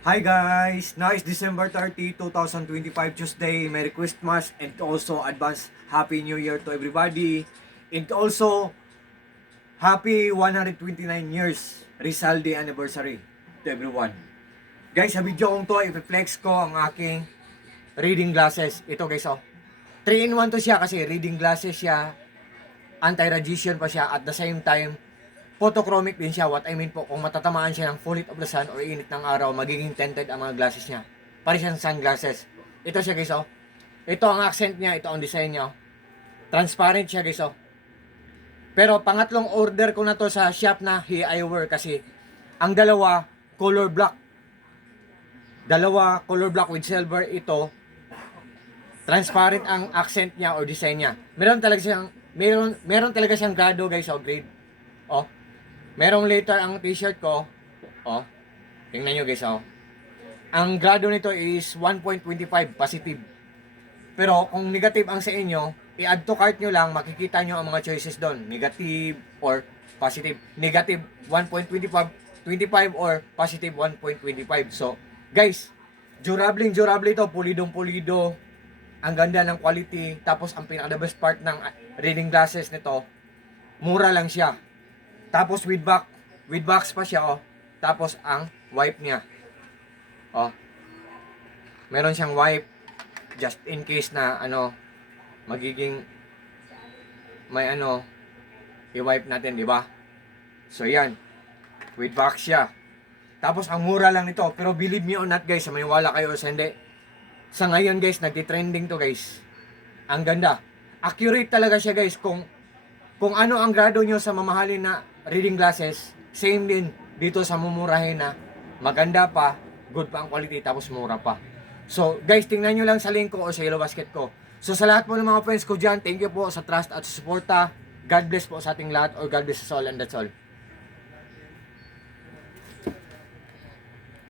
Hi guys! Now is December 30, 2025, Tuesday. Merry Christmas and also advance Happy New Year to everybody. And also Happy 129 years Rizal Day anniversary to everyone. Guys, sa video kong to, i-flex ko ang aking reading glasses. Ito guys, oh. 3-in-1 to siya kasi reading glasses siya, anti-radiation pa siya, at the same time photochromic din siya. What I mean po, kung matatamaan siya ng full heat of the sun or init ng araw, magiging tinted ang mga glasses niya. Para siyang sunglasses. Ito siya guys, oh. Ito ang accent niya, ito ang design niya, oh. Transparent siya guys, oh. Pero pangatlong order ko na to sa shop na He Eyewear kasi ang dalawa color black. Dalawa color black with silver, ito transparent ang accent niya or design niya. Meron talaga siyang grado guys, oh, grade. Oh. Merong later ang t-shirt ko. Oh. Tingnan nyo guys, oh. Ang grado nito is 1.25 positive. Pero kung negative ang sa inyo, i-add to cart nyo lang, makikita nyo ang mga choices doon. Negative or positive. Negative 1.25 or positive 1.25. So, guys, durable ito, pulidong-pulido. Ang ganda ng quality. Tapos, ang pinaka best part ng reading glasses nito, mura lang siya. Tapos with box pa siya, oh. Tapos ang wipe niya. Oh. Meron siyang wipe just in case na magiging may i-wipe natin, di ba? So yan. With box siya. Tapos ang mura lang nito, pero believe me or not guys, maniwala kayo sa hindi. Sa ngayon guys, nagti-trending to guys. Ang ganda. Accurate talaga siya guys kung ano ang grado nyo sa mamahalin na reading glasses, same din dito sa mumurahin na maganda pa, good pa ang quality, tapos mura pa. So guys, tingnan nyo lang sa link ko o sa Yellow Basket ko. So sa lahat po ng mga friends ko dyan, thank you po sa trust at suporta. God bless po sa ating lahat, or God bless us all, and that's all.